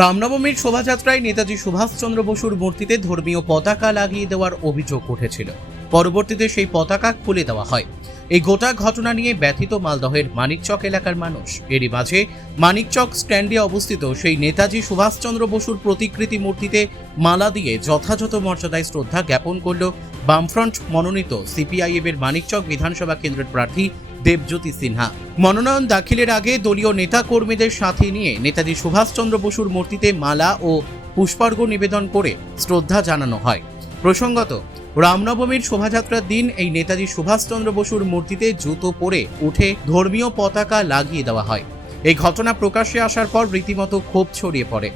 রামনবমীর শোভাযাত্রায় নেতাজি সুভাষচন্দ্র বসুর মূর্তিতে ধর্মীয় পতাকা লাগিয়ে দেওয়ার অভিযোগ উঠেছিল। পরবর্তীতে সেই পতাকা খুলে দেওয়া হয়। এই গোটা ঘটনা নিয়ে ব্যথিত মালদহের মানিকচক এলাকার মানুষ। এরই মাঝে মানিকচক স্ট্যান্ডে অবস্থিত সেই নেতাজি সুভাষচন্দ্র বসুর প্রতিকৃতি মূর্তিতে মালা দিয়ে যথাযথ মর্যাদায় শ্রদ্ধা জ্ঞাপন করল বামফ্রন্ট মনোনীত সিপিআইএম এর মানিকচক বিধানসভা কেন্দ্রের প্রার্থী দেবজ্যোতি সিনহা। মনোনয়ন দাখিলের আগে দলীয় নেতা কর্মীদের সাথে নিয়ে নেতাজি সুভাষচন্দ্র বসুর মূর্তিতে মালা ও পুষ্পার্ঘ্য নিবেদন করে শ্রদ্ধা জানানো হয়। প্রসঙ্গত, রামনবমীর শোভাযাত্রার দিন এই নেতাজি সুভাষচন্দ্র বসুর মূর্তিতে জুতো পরে উঠে ধর্মীয় পতাকা লাগিয়ে দেওয়া হয়। এই ঘটনা প্রকাশ্যে আসার পর রীতিমতো ক্ষোভ ছড়িয়ে পড়ে।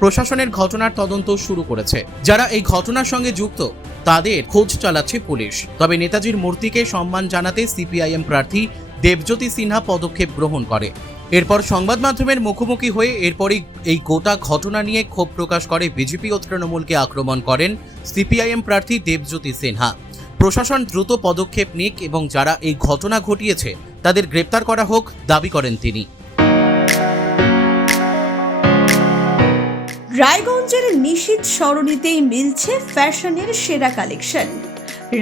প্রশাসনের ঘটনার তদন্ত শুরু করেছে। যারা এই ঘটনার সঙ্গে যুক্ত তাদের খোঁজ চালাচ্ছে পুলিশ। তবে নেতাজির মূর্তিকে সম্মান জানাতে সিপিআইএম প্রার্থী দেবজ্যোতি সিনহা পদক্ষেপ গ্রহণ করে। এরপর সংবাদ মাধ্যমের মুখোমুখি হয়ে এরপরই এই গোটা ঘটনা নিয়ে ক্ষোভ প্রকাশ করে বিজেপি ও তৃণমূলকে আক্রমণ করেন সিপিআইএম প্রার্থী দেবজ্যোতি সিনহা। প্রশাসন দ্রুত পদক্ষেপ নিক এবং যারা এই ঘটনা ঘটিয়েছে তাদের গ্রেপ্তার করা হোক দাবি করেন তিনি। রায়গঞ্জের নিশীথ সরণিতেই মিলছে ফ্যাশনের সেরা কালেকশন।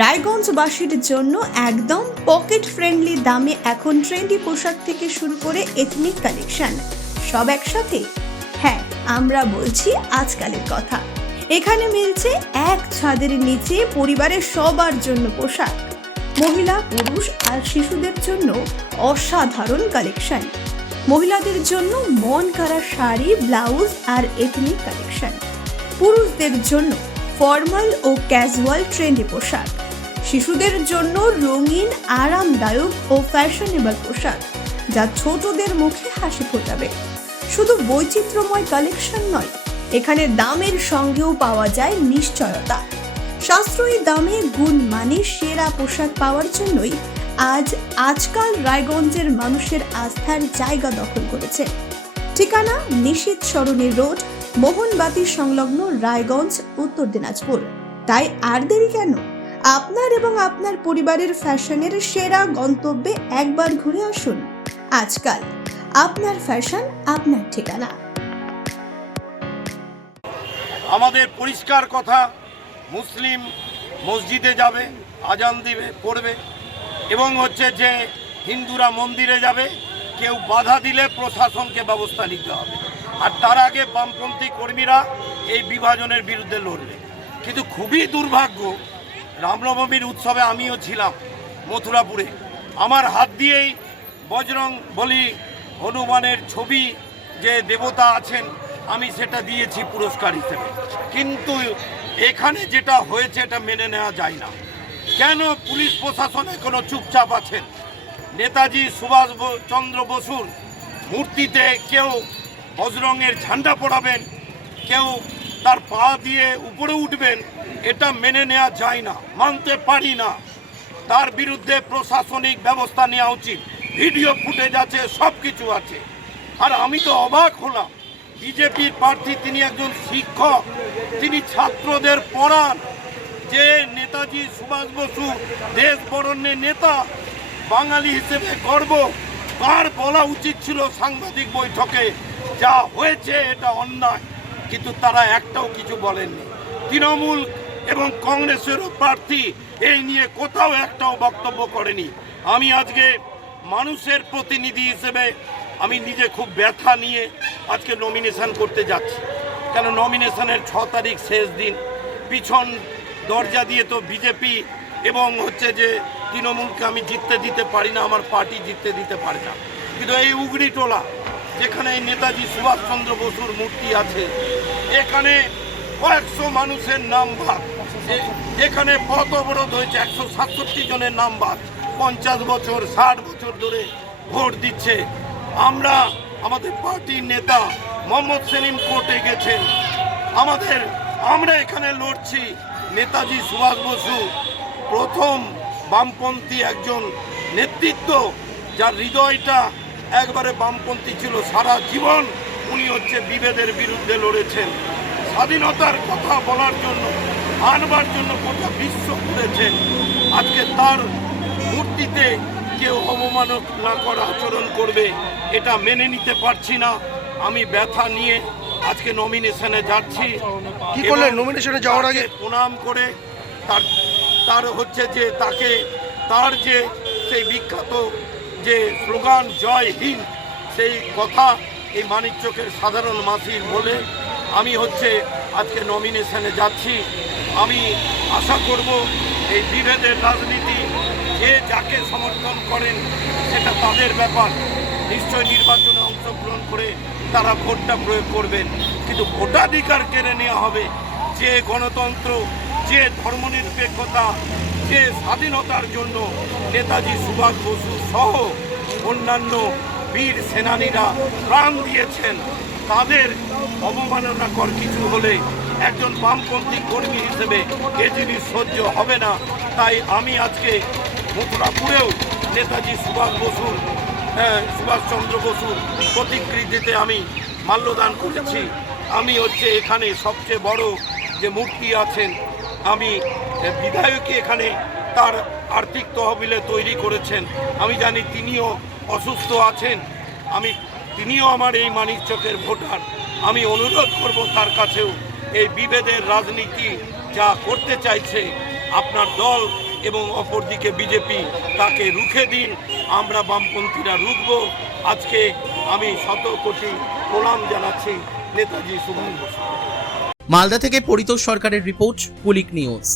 রায়গঞ্জবাসীর জন্য একদম পকেট ফ্রেন্ডলি দামে এখন ট্রেন্ডি পোশাক থেকে শুরু করে এথনিক কালেকশন সব একসাথে। হ্যাঁ, আমরা বলছি আজকালের কথা। এখানে মিলছে এক ছাদের নিচে পরিবারের সবার জন্য পোশাক, মহিলা, পুরুষ আর শিশুদের জন্য অসাধারণ কালেকশন। মহিলাদের জন্য মন কাড়া শাড়ি, ব্লাউজ আর এথনিক কালেকশন। পুরুষদের জন্য ফর্মাল ও ক্যাজুয়াল ট্রেন্ডি পোশাক। শিশুদের জন্য রঙিন, আরামদায়ক ও ফ্যাশনেবল পোশাক যা ছোটদের মুখে হাসি ফোটাবে। শুধু বৈচিত্র্যময় কালেকশন নয়, এখানে দামের সঙ্গেও পাওয়া যায় নিশ্চয়তা। সাশ্রয়ী দামে গুণমানে সেরা পোশাক পাওয়ার জন্যই আজকাল রায়গঞ্জের মানুষের আস্থার জায়গা দখল করেছে। ঠিকানা নিশীথ সরণি রোড, মোহনবাতি সংলগ্ন, রায়গঞ্জ, উত্তর দিনাজপুর। তাই আর দেরি কেন? আপনার এবং আপনার পরিবারের ফ্যাশনের সেরা গন্তব্যে একবার ঘুরে আসুন। আজকাল আপনার ফ্যাশন, আপনার ঠিকানা। আমাদের পরিষ্কার কথা, মুসলিম মসজিদে যাবে, আজান দিবে, পড়বে, এবং যে হিন্দুরা মন্দিরে যাবে, কেউ বাধা দিলে প্রশাসনকে ব্যবস্থা নিতে হবে। আর তার আগে বামপন্থী কর্মীরা এই বিভাজনের বিরুদ্ধে লড়বে। কিন্তু খুবই দুর্ভাগ্য, রামনবমীর উৎসবে আমিও ছিলাম মথুরাপুরে। আমার হাত দিয়েই বজরং বলি হনুমানের ছবি, যে দেবতা আছেন, আমি সেটা দিয়েছি পুরস্কার হিসেবে। কিন্তু এখানে যেটা হয়েছে এটা মেনে নেওয়া যায় না। কেন পুলিশ প্রশাসন এখনো চুপচাপ আছেন? নেতাজি সুভাষচন্দ্র বসুর মূর্তিতে কেউ বজরঙের ঝান্ডা পড়াবেন, কেউ তার পা দিয়ে উপরে উঠবেন, এটা মেনে নেওয়া যায় না, মানতে পারি না। তার বিরুদ্ধে প্রশাসনিক ব্যবস্থা নেওয়া উচিত। ভিডিও ফুটেজ আছে, সব কিছু আছে। আর আমি তো অবাক হলাম, বিজেপির প্রার্থী, তিনি একজন শিক্ষক, তিনি ছাত্রদের পড়ান। যে নেতাজি সুভাষ বসু দেশ বরণ্যের নেতা, বাঙালি হিসেবে গর্ব, কার বলা উচিত ছিল সাংবাদিক বৈঠকে যা হয়েছে এটা অন্যায়, কিন্তু তারা একটাও কিছু বলেননি। তৃণমূল এবং কংগ্রেসেরও প্রার্থী এই নিয়ে কোথাও একটাও বক্তব্য করেনি। আমি আজকে মানুষের প্রতিনিধি হিসেবে আমি নিজে খুব ব্যথা নিয়ে আজকে নমিনেশন করতে যাচ্ছি। কেন নমিনেশনের 6 তারিখ শেষ দিন। পিছন দরজা দিয়ে তো বিজেপি এবং যে তৃণমূলকে আমি জিততে দিতে পারি না, আমার পার্টি জিততে দিতে পারে না। কিন্তু এই উগড়িটোলা, যেখানে নেতাজি সুভাষচন্দ্র বসুর মূর্তি আছে, এখানে কয়েকশো মানুষের নাম বাদ। এখানে পথ অবরোধ হয়েছে, 167 জনের নাম বাদ। 50 বছর 60 বছর ধরে ভোট দিচ্ছে। আমাদের পার্টির নেতা মোহাম্মদ সেলিম কোর্টে গেছেন। আমরা এখানে লড়ছি। নেতাজি সুভাষ বসু প্রথম বামপন্থী একজন নেতৃত্ব, যার হৃদয়টা একবারে বামপন্থী ছিল। সারা জীবন উনি বিভেদের বিরুদ্ধে লড়েছেন। স্বাধীনতার কথা বলার জন্য, আনবার জন্য গোটা বিশ্ব ঘুরেছেন। আজকে তার মূর্তিতে কেউ অবমাননা করা আচরণ করবে, এটা মেনে নিতে পারছি না। আমি ব্যথা নিয়ে আজকে নমিনেশনে যাচ্ছি। কি করলেন এবং নমিনেশনে যাওয়ার আগে? তাকে প্রণাম করে তার তার হচ্ছে যে তাকে তার যে সেই বিখ্যাত যে স্লোগান জয় হিন্দ, সেই কথা এই মানিকচকের সাধারণ মাসির বলে আমি হচ্ছে আজকে নমিনেশনে যাচ্ছি। আমি আশা করব এই বিভেদের রাজনীতি যে যাকে সমর্থন করেন সেটা তাদের ব্যাপার, নিশ্চয় নির্বাচনে অংশগ্রহণ করে তারা ভোটটা প্রয়োগ করবেন, কিন্তু ভোটাধিকার কেড়ে নেওয়া হবে। যে গণতন্ত্র, যে ধর্মনিরপেক্ষতা, যে স্বাধীনতার জন্য নেতাজি সুভাষ বসু সহ অন্যান্য বীর সেনানীরা প্রাণ দিয়েছেন, তাদের অবমাননাকর কিছু হলে একজন বামপন্থী কর্মী হিসেবে এ জিনিস সহ্য হবে না। তাই আমি আজকে মথুরাপুরেও নেতাজি সুভাষচন্দ্র বসুর প্রতিকৃতিতে আমি মাল্যদান করেছি। আমি হচ্ছে এখানে সবচেয়ে বড় যে মূর্তি আছেন, আমি বিধায়কই এখানে তার আর্থিক তহবিলে তৈরি করেছেন। আমি জানি তিনিও অসুস্থ আছেন, তিনিও আমার এই মানিকচকের ভোটার। আমি অনুরোধ করব তার কাছেও এই বিভেদের রাজনীতি যা করতে চাইছে আপনার দল এবং অপরদিকে বিজেপি, তাকে রুখে দিন। আমরা বামপন্থীরা রুখব। আজকে আমি 100 কোটি প্রণাম জানাচ্ছি নেতাজি সুভাষ বসু। মালদা থেকে পরিতোষ সরকারের রিপোর্ট, পুলিক নিউজ।